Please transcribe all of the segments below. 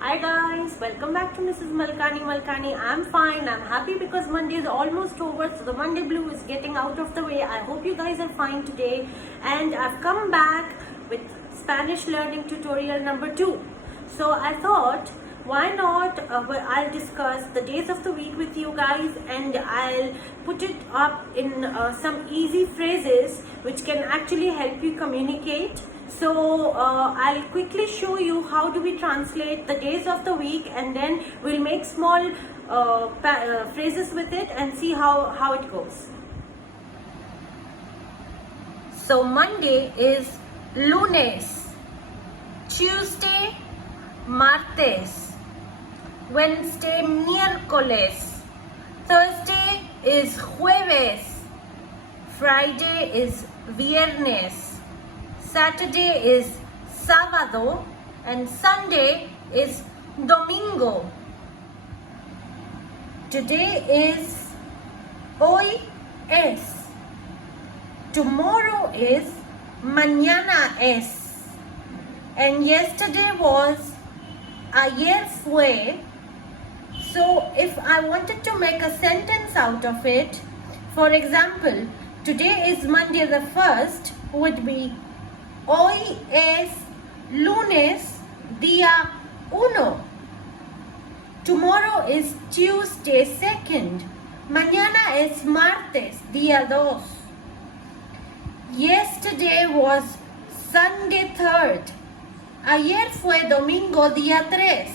Hi guys, welcome back to Mrs. Malkani. I'm fine. I'm happy because Monday is almost over, so the Monday blue is getting out of the way. I hope you guys are fine today, and I've come back with Spanish learning tutorial number 2. So I thought, why not? I'll discuss the days of the week with you guys, and I'll put it up in some easy phrases which can actually help you communicate. So I'll quickly show you how do we translate the days of the week, and then we'll make small phrases with it and see how it goes. So Monday is lunes, Tuesday martes, Wednesday miércoles, Thursday is jueves, Friday is viernes, Saturday is sábado, and Sunday is domingo. Today is hoy es. Tomorrow is mañana es. And yesterday was ayer fue. So if I wanted to make a sentence out of it, for example, today is Monday the 1st, would be hoy es lunes día 1. Tomorrow is Tuesday 2nd. Mañana es martes día 2. Yesterday was Sunday 3rd. Ayer fue domingo día 3.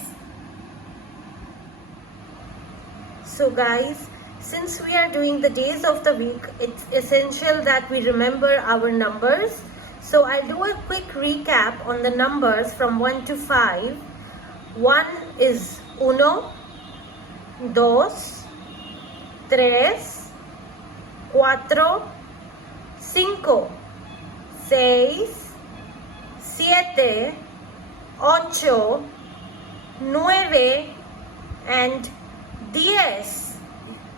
So guys, since we are doing the days of the week, it's essential that we remember our numbers. So I'll do a quick recap on the numbers from 1 to 5. 1 is uno, dos, tres, cuatro, cinco, seis, siete, ocho, nueve, and 10.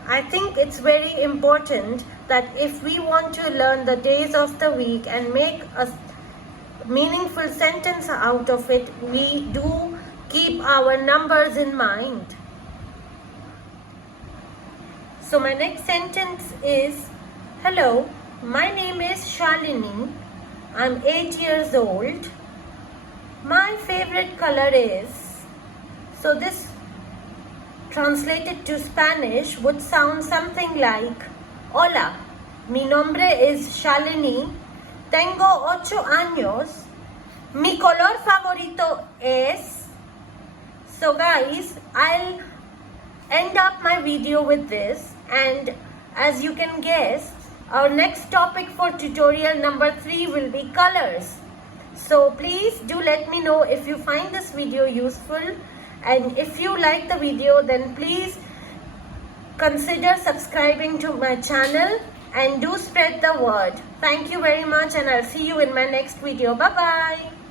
I think it's very important that if we want to learn the days of the week and make a meaningful sentence out of it, we do keep our numbers in mind. So my next sentence is, hello, my name is Shalini. I'm 8 years old. My favorite color is, so this translated to Spanish would sound something like, hola, mi nombre es Shalini, tengo 8 años, mi color favorito es. So guys, I'll end up my video with this, and as you can guess, our next topic for tutorial number 3 will be colors. So please do let me know if you find this video useful, and if you like the video, then please consider subscribing to my channel and do spread the word. Thank you very much, and I'll see you in my next video. Bye bye.